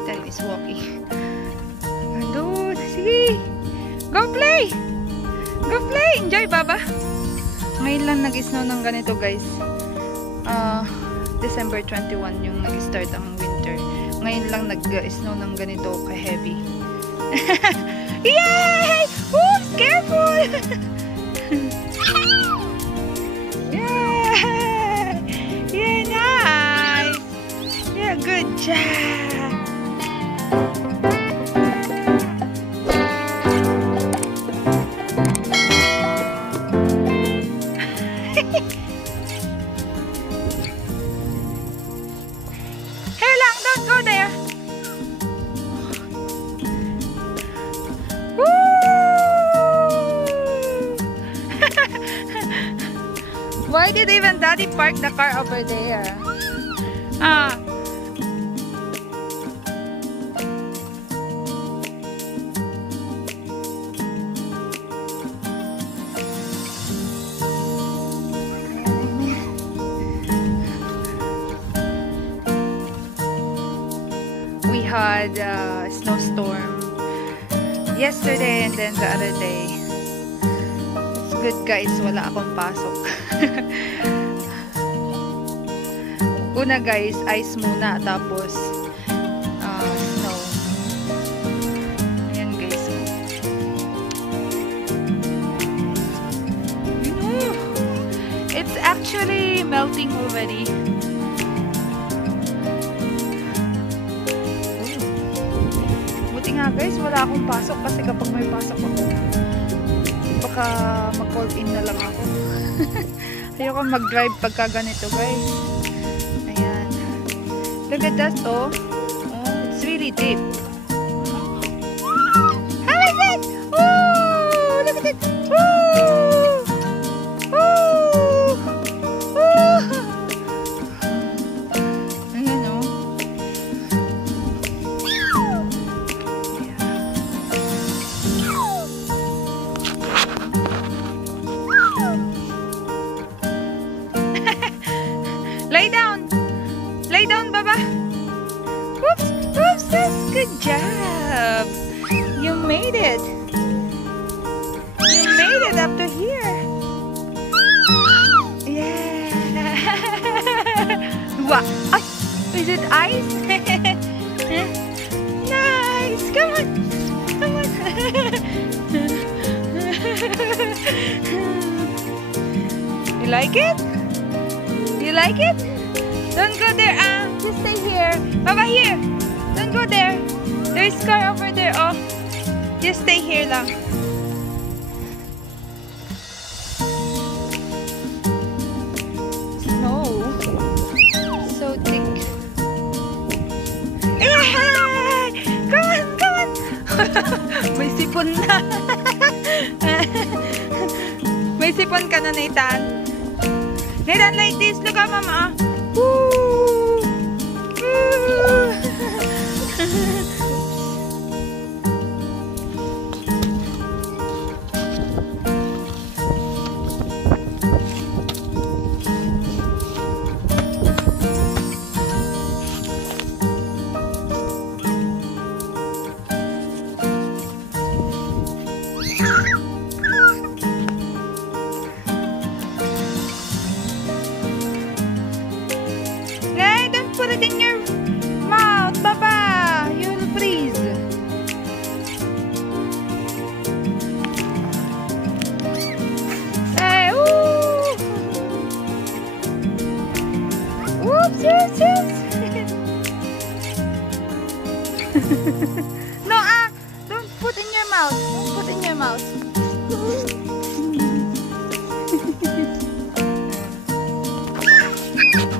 Nathan is walking. Andun, sige. Go play! Go play! Enjoy, Baba! Ngayon lang nag-snow ng ganito, guys. December 21 yung nag-start ang winter. Ngayon lang nag-snow ng ganito ka-heavy. Yay! Oops! Careful! Yeah! Yeah, nice! Yeah, good job! Here lang, don't go there! Why did even Daddy park the car over there? We had a snowstorm yesterday and then the other day. It's good, guys, wala akong pasok. Una, guys, ice muna, tapos snow. Ayan, guys. It's actually melting already. Buti nga, guys, wala akong pasok kasi kapag may pasok ako, baka mag-call in na lang ako. Ayoko mag-drive pagka ganito, guys. Ayan. Look at that, oh. Oh, it's really deep. How is it? Ooh, look at it. Ooh. Ooh. Ooh. Ayan, oh. Lay down! Lay down, Baba! Whoops! Whoops! Good job! You made it! You made it up to here! Yeah! Wow! Ay! Is it ice? Nice! Come on! Come on! You like it? You like it? Don't go there, just stay here. Baba, here. Don't go there. There's car over there, oh. Just stay here lang. Snow. So thick. Come on, come on. May sipon na. May sipon ka na, Nathan. Nathan, like this. Look at Mama. Woo! Woo! Put it in your mouth, Papa. You'll freeze. Hey, ooh. Whoops, whoops, whoops. No, don't put in your mouth. Don't put in your mouth.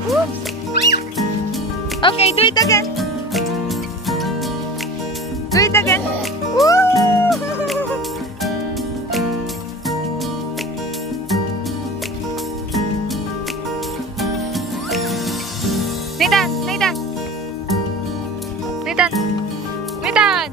Whoops. Okay, do it again. Do it again. Woo! Nathan, Nathan. Nathan. Nathan.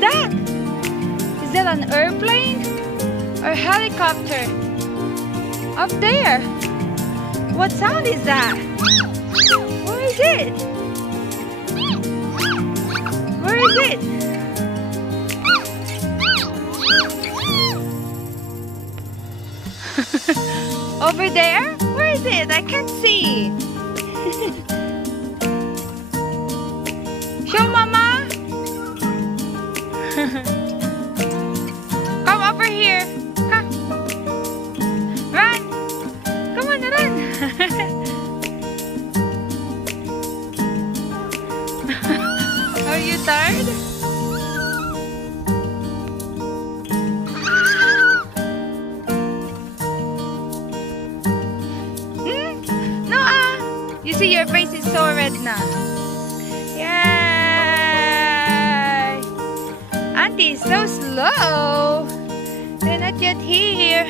that? Is that an airplane or helicopter? Up there. What sound is that? Where is it? Where is it? Over there? Where is it? I can't see. Show Mama. Come over here. Come. Run. Come on, run. Are you tired? You see, your face is so red now. Yay! Auntie is so slow. They're not yet here.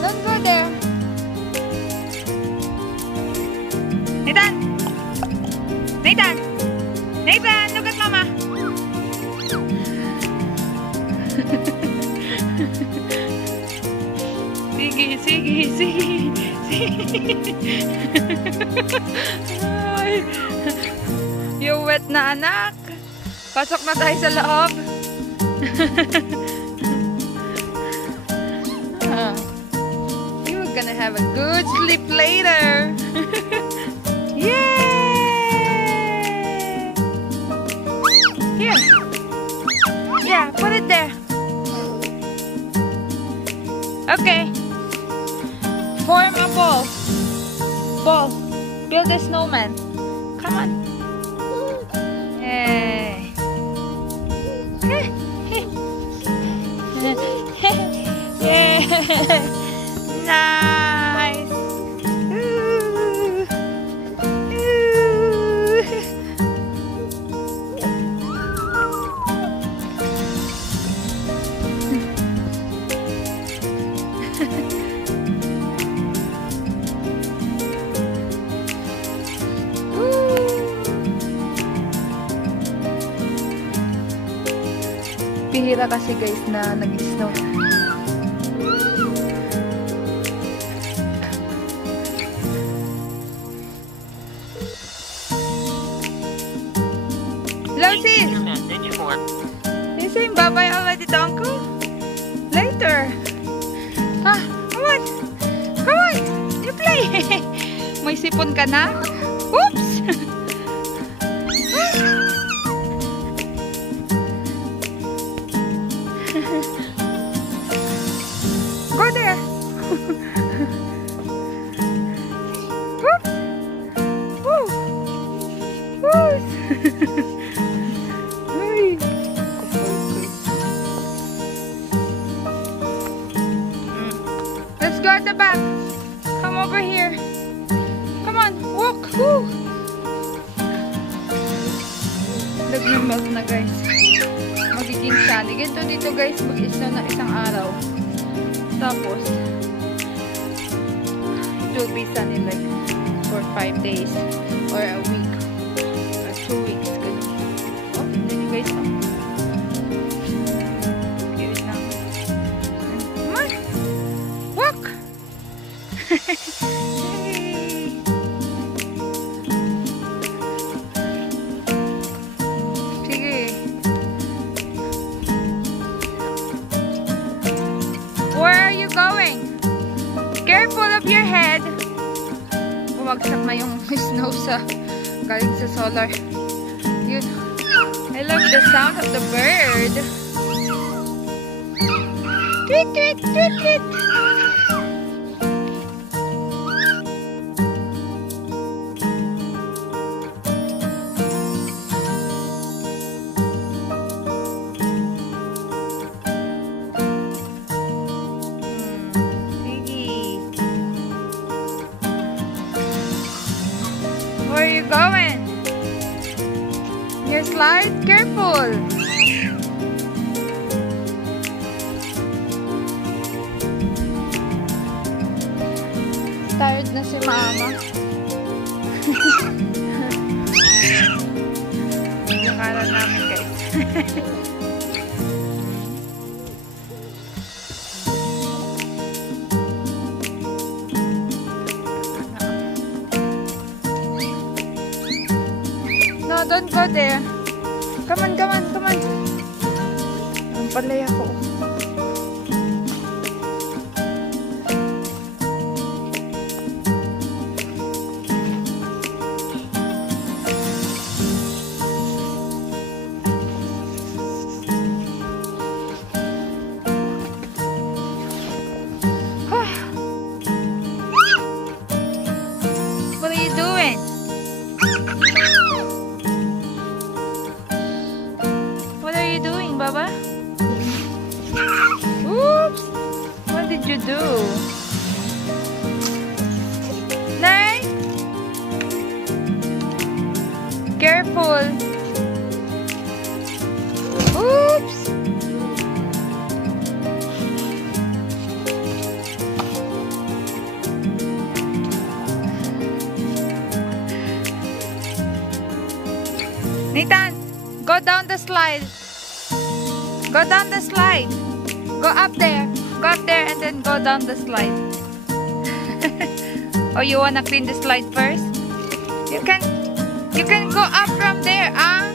Don't go there. Nathan! Nathan! Nathan, look at Mama. Sige, sige, sige. Ay, yung wet na anak. Pasok na tayo sa loob. You're gonna have a good sleep later. Yay! Here. Yeah, put it there. Okay. Form a ball. Ball. Build a snowman. Come on. Yay. Yay. Nice. Ooh. Pihira kasi guys na nag-snow. Hello sis! You saying bye-bye already to Uncle? Later! Ah, come on! Come on! You play! May sipon ka na? Oops! Go there. Whoop. Woo. Woo. Let's go at the back. Come over here. Come on, walk. Woo. Nag-melt na guys. Magiging sunny. Ganito dito guys, mag-snow na isang araw. Tapos, it will be sunny like for 5 days or a week or 2 weeks. Ganun. Oh, tignan nyo guys. Oh. Okay, wait lang. Come on! Walk! Where are you going? Careful of your head. Bumagsak na yung snow sa galing sa solar. Yun. I love the sound of the bird. Tweet, tweet, tweet, tweet. Where are you going? Your slide? Careful! Tired na si Mama. No, don't go there. Come on, come on, come on. Ang palay ako. What are you doing? What are you doing, Baba? Oops! What did you do? Nay? Careful! Oops! Nathan, go down the slide. Go down the slide. Go up there. Go up there and then go down the slide. Oh, you wanna clean the slide first? You can go up from there, ah?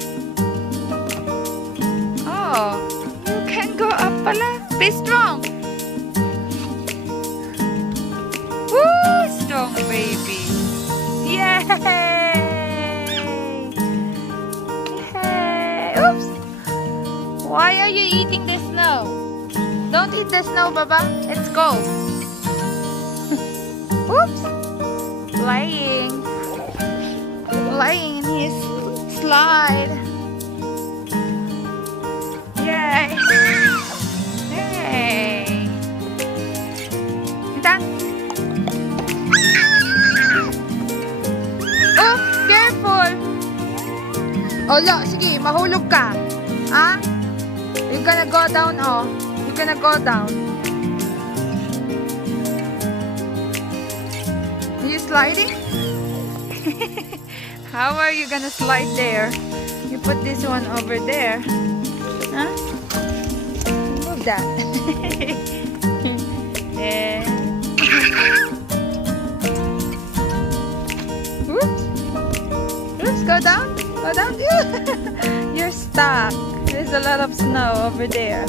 Oh, you can go up pala. Be strong. Woo, strong baby. Yay! Oops! Why are you eating the snow? Don't eat the snow, Baba. It's cold. Oops! Playing in his slide. Yay! Hey! Done. Oh, careful! Oh, lo, sige, mahulog ka. Ah? You're gonna go down, oh. You're gonna go down. Are you sliding? How are you gonna slide there? You put this one over there. Huh? Move that. There. Oops. Oops, go down. Go down. You're stuck. There's a lot of snow over there.